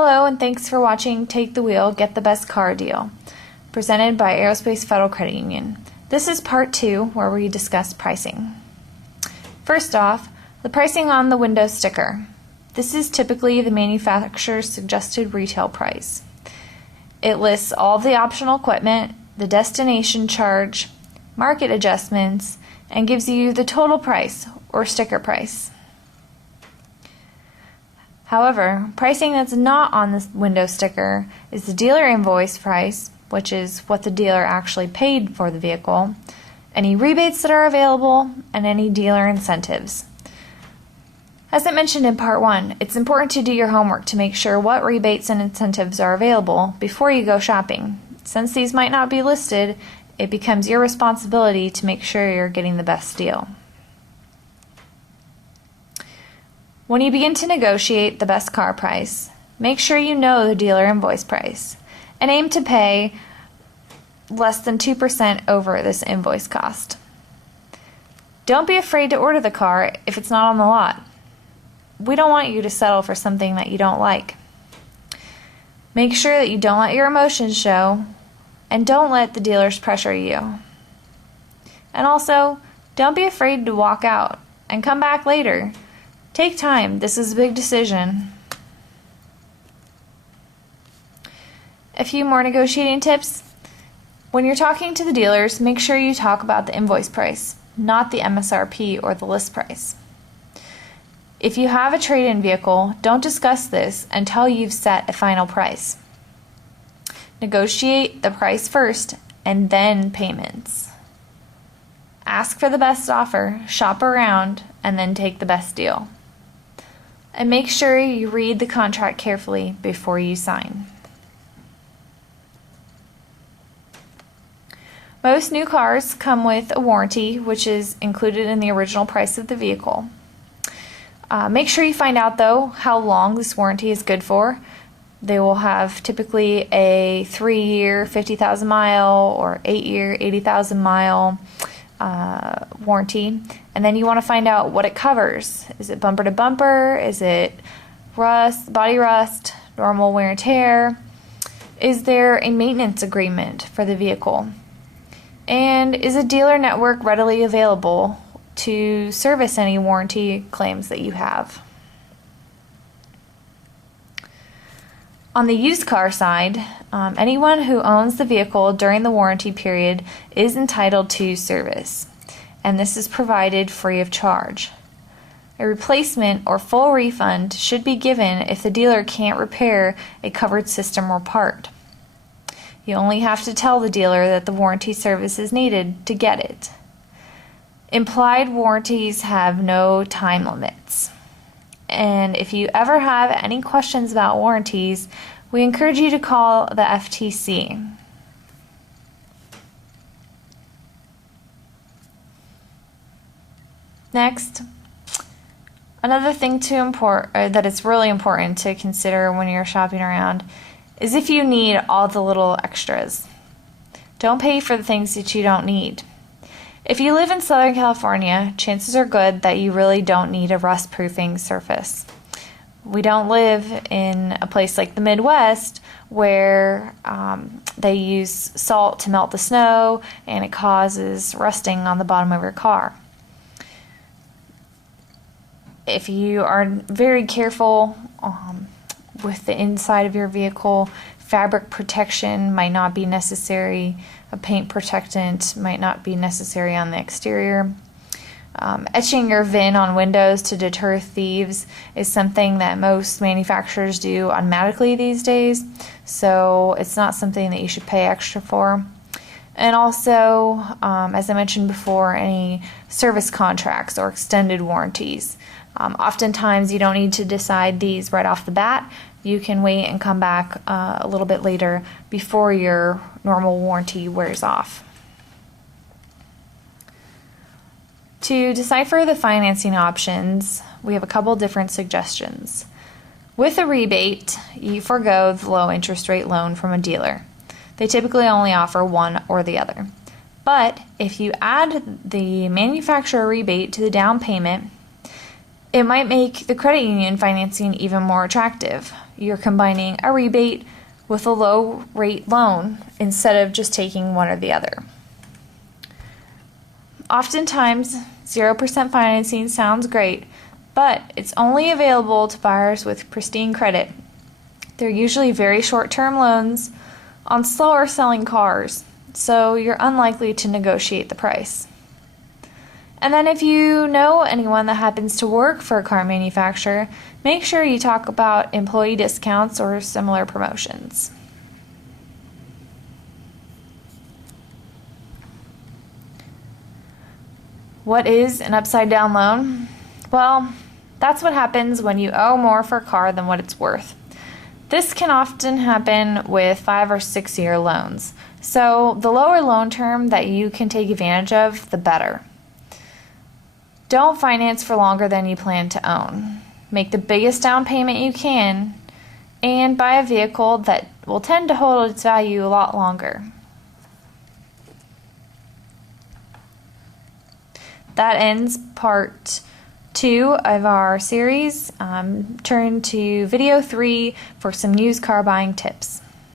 Hello and thanks for watching Take the Wheel, Get the Best Car Deal, presented by Aerospace Federal Credit Union. This is part 2 where we discuss pricing. First off, the pricing on the window sticker. This is typically the manufacturer's suggested retail price. It lists all the optional equipment, the destination charge, market adjustments, and gives you the total price or sticker price. However, pricing that's not on the window sticker is the dealer invoice price, which is what the dealer actually paid for the vehicle, any rebates that are available, and any dealer incentives. As I mentioned in part 1, it's important to do your homework to make sure what rebates and incentives are available before you go shopping. Since these might not be listed, it becomes your responsibility to make sure you're getting the best deal. When you begin to negotiate the best car price, make sure you know the dealer invoice price and aim to pay less than 2% over this invoice cost. Don't be afraid to order the car if it's not on the lot. We don't want you to settle for something that you don't like. Make sure that you don't let your emotions show and don't let the dealers pressure you. And also, don't be afraid to walk out and come back later. Take time. This is a big decision. A few more negotiating tips. When you're talking to the dealers, make sure you talk about the invoice price, not the MSRP or the list price. If you have a trade-in vehicle, don't discuss this until you've set a final price. Negotiate the price first and then payments. Ask for the best offer, shop around, and then take the best deal. And make sure you read the contract carefully before you sign. Most new cars come with a warranty, which is included in the original price of the vehicle. Make sure you find out, though, how long this warranty is good for. They will have typically a 3-year, 50,000 mile or 8-year, 80,000 mile warranty. And then you want to find out what it covers. Is it bumper to bumper? Is it rust, body rust, normal wear and tear? Is there a maintenance agreement for the vehicle? And is a dealer network readily available to service any warranty claims that you have? On the used car side, anyone who owns the vehicle during the warranty period is entitled to service, and this is provided free of charge. A replacement or full refund should be given if the dealer can't repair a covered system or part. You only have to tell the dealer that the warranty service is needed to get it. Implied warranties have no time limits. And if you ever have any questions about warranties, we encourage you to call the FTC. Next, another thing that is really important to consider when you're shopping around is if you need all the little extras. Don't pay for the things that you don't need. If you live in Southern California, chances are good that you really don't need a rust-proofing surface. We don't live in a place like the Midwest where they use salt to melt the snow and it causes rusting on the bottom of your car. If you are very careful with the inside of your vehicle, fabric protection might not be necessary. A paint protectant might not be necessary on the exterior. Etching your VIN on windows to deter thieves is something that most manufacturers do automatically these days, so it's not something that you should pay extra for. And also, as I mentioned before, any service contracts or extended warranties. Oftentimes you don't need to decide these right off the bat. You can wait and come back a little bit later before your normal warranty wears off. To decipher the financing options, we have a couple different suggestions. With a rebate, you forego the low interest rate loan from a dealer. They typically only offer one or the other. But if you add the manufacturer rebate to the down payment, It might make the credit union financing even more attractive. You're combining a rebate with a low rate loan instead of just taking one or the other. Oftentimes, 0% financing sounds great, but it's only available to buyers with pristine credit. They're usually very short-term loans on slower selling cars, so you're unlikely to negotiate the price. And then if you know anyone that happens to work for a car manufacturer, make sure you talk about employee discounts or similar promotions. What is an upside down loan? Well, that's what happens when you owe more for a car than what it's worth. This can often happen with 5 or 6 year loans. So the lower loan term that you can take advantage of, the better. Don't finance for longer than you plan to own. Make the biggest down payment you can and buy a vehicle that will tend to hold its value a lot longer. That ends part 2 of our series. Turn to video 3 for some used car buying tips.